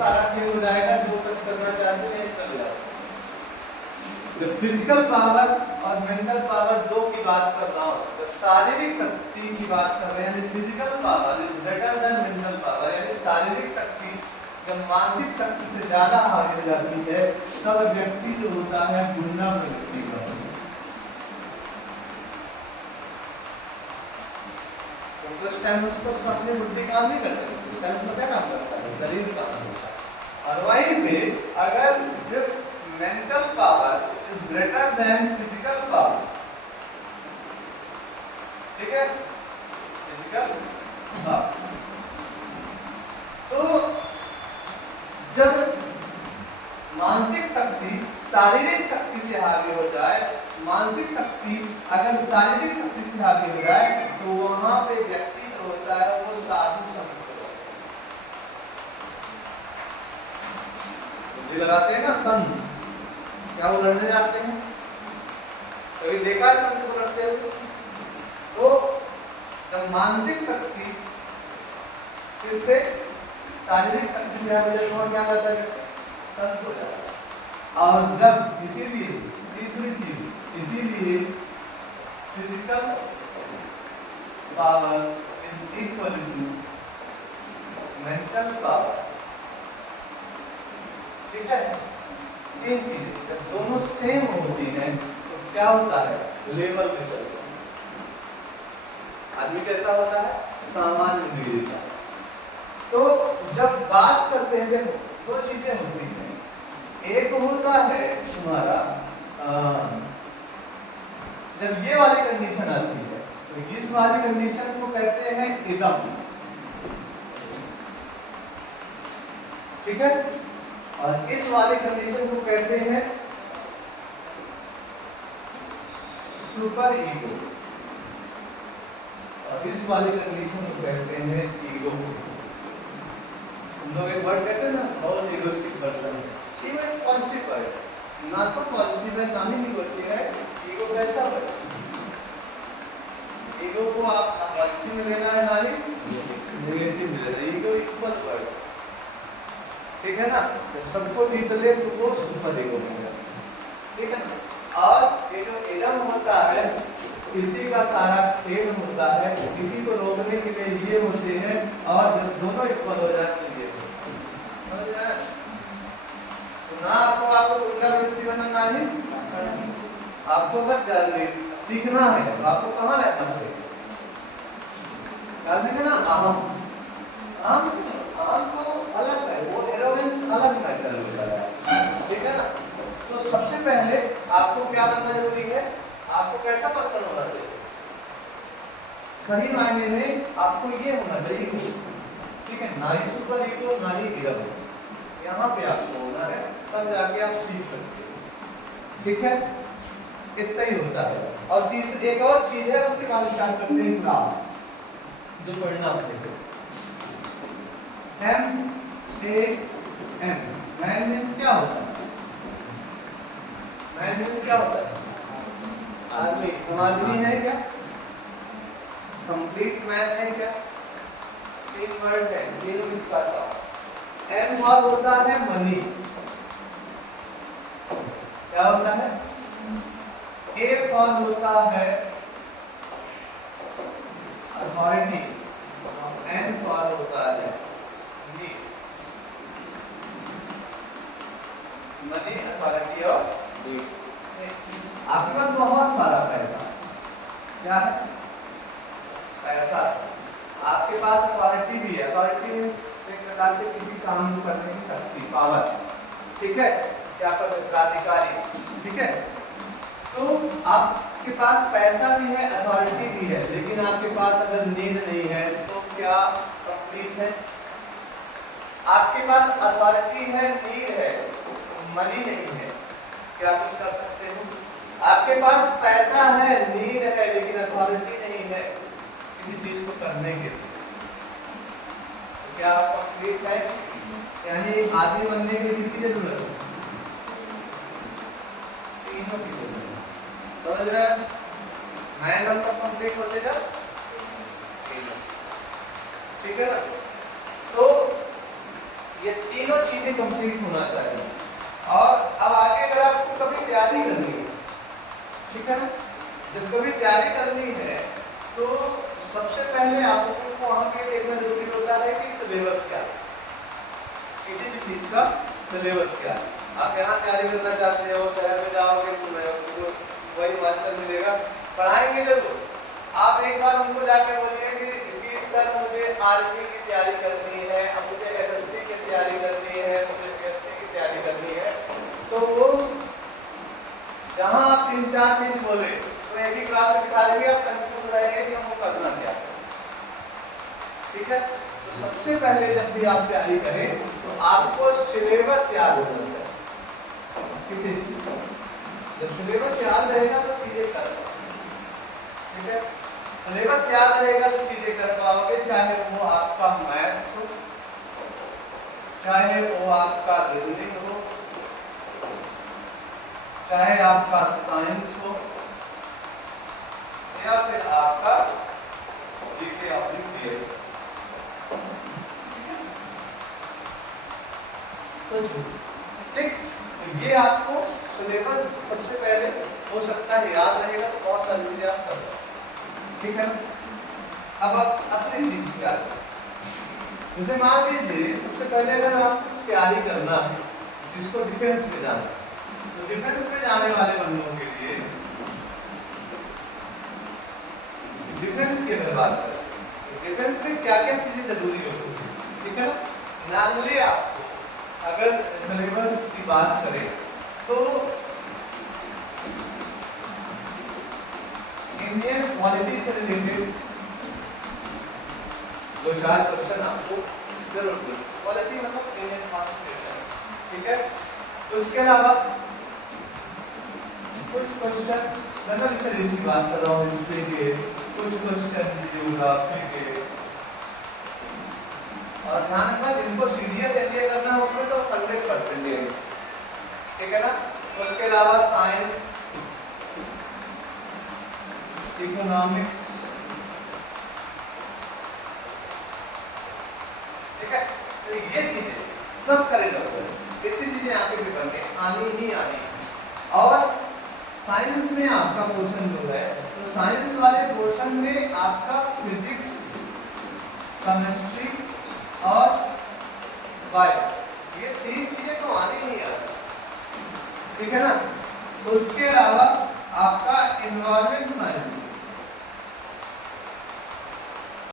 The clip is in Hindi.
सारा फेल हो जाएगा, जो कुछ करना चाहते हैं नहीं कर जाएगा। जब फिजिकल पावर और मेंटल पावर दो की बात कर रहा हूँ, जब शारीरिक शक्ति की बात कर रहे हैं, यानी physical power is greater than mental power, यानी शारीरिक शक्ति जब मानसिक शक्ति से ज्यादा आगे जाती है तब व्यक्ति जो होता है गुंडा व्यक्ति का, क्योंकि उस टाइम उसको अपनी बुद्धि काम नहीं करता, उस टाइम उसका क्या काम करता है, शरीर का काम होता है। और वहीं पे अगर if mental power is greater than physical power, ठीक है, फिजिकल पावर, तो जब मानसिक शक्ति शारीरिक शक्ति से आगे हो जाए, मानसिक शक्ति अगर शारीरिक शक्ति से आगे हो जाए तो वहां पे व्यक्ति जो होता है वो साधु संत बुद्धि लगाते हैं ना संत, क्या वो लड़ने जाते हैं, कभी देखा है संत को लड़ते हुए? तो जब मानसिक शक्ति किससे शारीरिक शक्ति से आगे जाए क्या करता है, संत हो जाता है। और जब इसीलिए तीसरी चीज, इसीलिए physical power is equal to mental power, ठीक है। तीन चीजें जब दोनों सेम होती हैं तो क्या होता है, लेवल पे चलता है, आदमी कैसा होता है, सामान्य डिग्री का। तो जब बात करते हैं देखो दो चीजें होती हैं, एक होता है तुम्हारा जब ये वाली कंडीशन आती है तो इस वाली कंडीशन को कहते हैं इदम, ठीक है, और इस वाली कंडीशन को कहते हैं सुपर ईगो, और इस वाली कंडीशन को कहते हैं ईगो। हम लोग एक वर्ड कहते हैं ना, बहुत इगोइस्टिक पर्सन है, ये एक पॉजिटिव वर्ड है, ना तो पॉजिटिव है ना ही निगेटिव है। ईगो कैसा है, ईगो को आप पॉजिटिव में लेना है ना ही नेगेटिव में लेना, ईगो इक्वल वर्ड, ठीक है ना। जब सबको जीत ले तो वो सुपर ईगो बनेगा, ठीक है ना। और ये जो इदम होता है किसी का सारा खेल होता है, किसी को रोकने के लिए ये होते हैं, और जब दोनों इक्वल हो जाए तो ये समझ रहे हैं। तो ना आपको गुंडा व्यक्ति बनना है, आपको अगर सीखना है तो आपको कहाँ रहना चाहिए, ना अहम तो अलग है, वो एरोगेंस अलग मैटर होता है, ठीक है ना। तो सबसे पहले आपको क्या बनना जरूरी है, आपको कैसा पर्सन होना चाहिए, सही मायने में आपको ये होना चाहिए, ठीक है, ना ही सुपर ईगो ना ही इदम, यहाँ पे आपको होना है, तब जाके आप सीख सकते हो, ठीक है। इतना ही होता है। और तीसरी एक और चीज है, उसके बाद स्टार्ट करते हैं क्लास, जो पढ़ना पड़ेगा। M-A-N मैन मीन्स क्या होता है, मैन मीन्स क्या होता है, आदमी। हम आदमी है क्या, कंप्लीट मैन है क्या, तीन वर्ड है, तीन इसका था। M फॉर होता है मनी, क्या होता है, A फॉर होता है अथॉरिटी, N फॉर होता है मनी, अथॉरिटी और आपके पास बहुत सारा पैसा, क्या है, पैसा, आपके पास अथॉरिटी भी है, अथॉरिटी मीन्स एक प्रकार से किसी काम को करने की शक्ति, पावर, ठीक है, क्या कर सकते, अधिकारी, ठीक है। तो आपके पास पैसा भी है, अथॉरिटी भी है, लेकिन आपके पास अगर नीड नहीं है तो क्या कंप्लीट है। आपके पास अथॉरिटी है, नीड है, मनी नहीं है, क्या कुछ कर सकते हो। आपके पास पैसा है, नीड है, लेकिन अथॉरिटी नहीं है किसी चीज को करने के लिए, तो क्या आप कंप्लीट है, यानी एक आदमी बनने की किसी जरूरत है, तीनों की जरूरत है, समझ रहे हैं। मैन हम कब कंप्लीट होते जब, ठीक है ना। तो ये तीनों चीजें कंप्लीट होना चाहिए। और अब आगे अगर आपको कभी तैयारी करनी है, ठीक है ना, जब कभी तैयारी करनी है तो सबसे पहले आपको वहां पे देखना जरूरी होता है कि सिलेबस क्या है, किसी भी चीज का सिलेबस क्या है। आप यहाँ तैयारी करना चाहते हो, शहर में जाओगे तो वही मास्टर मिलेगा, पढ़ाएंगे जरूर। आप एक बार उनको जाके बोलिए कि सर मुझे आर्मी की तैयारी करनी है, मुझे एसएससी की तैयारी करनी है, मुझे पीएससी की तैयारी करनी है, तो वो जहां आप 3-4 चीज बोले तो एक ही क्लास में बिठा लेंगे, आप कंफ्यूज रहेंगे कि हमको करना क्या है। ठीक है, तो सबसे पहले जब भी आप तैयारी करें तो आपको सिलेबस याद होना चाहिए किसी चीज का। जब सिलेबस याद रहेगा तो चीजें कर पाओगे। ठीक है, सिलेबस याद रहेगा तो चीजें कर पाओगे, चाहे वो आपका मैथ्स हो, चाहे वो आपका रीजनिंग हो, चाहे आपका साइंस हो, या फिर आपका जीके और जीएस। तो ठीक, ये आपको सिलेबस सबसे पहले हो सकता है याद रहेगा तो बहुत सारी चीजें आप कर सकते। ठीक है, अब असली चीज क्या है, जैसे मान लीजिए सबसे पहले अगर आपको तैयारी करना है जिसको डिफेंस में जाना है, तो डिफेंस में जाने वाले बंदों के लिए डिफेंस की अगर बात करें तो डिफेंस में क्या क्या चीजें जरूरी होती है। ठीक है ना, नॉर्मली आपको अगर सिलेबस की बात करें तो इंडियन पॉलिटी से रिलेटेड दो चार क्वेश्चन आपको जरूर मिलेंगे। पॉलिटी मतलब इंडियन कॉन्स्टिट्यूशन। ठीक है, उसके अलावा कुछ क्वेश्चन जनरल स्टडीज की बात कर रहा हूँ, हिस्ट्री के कुछ क्वेश्चन, जियोग्राफी के, और ध्यान रखना जिनको सीडीएस एमबीए करना है उसमें तो 100% है। ठीक है ना, उसके अलावा साइंस, इकोनॉमिक्स, ठीक है, तो ये चीजें प्लस करेंट अफेयर्स, इतनी चीजें आपके पेपर में आनी ही आनी है। और साइंस में आपका पोर्शन जो है तो साइंस वाले पोर्शन में आपका फिजिक्स, केमिस्ट्री और बायो, ये 3 चीजें तो आनी ही आनी। ठीक है ना, उसके अलावा आपका एनवायरमेंट साइंस,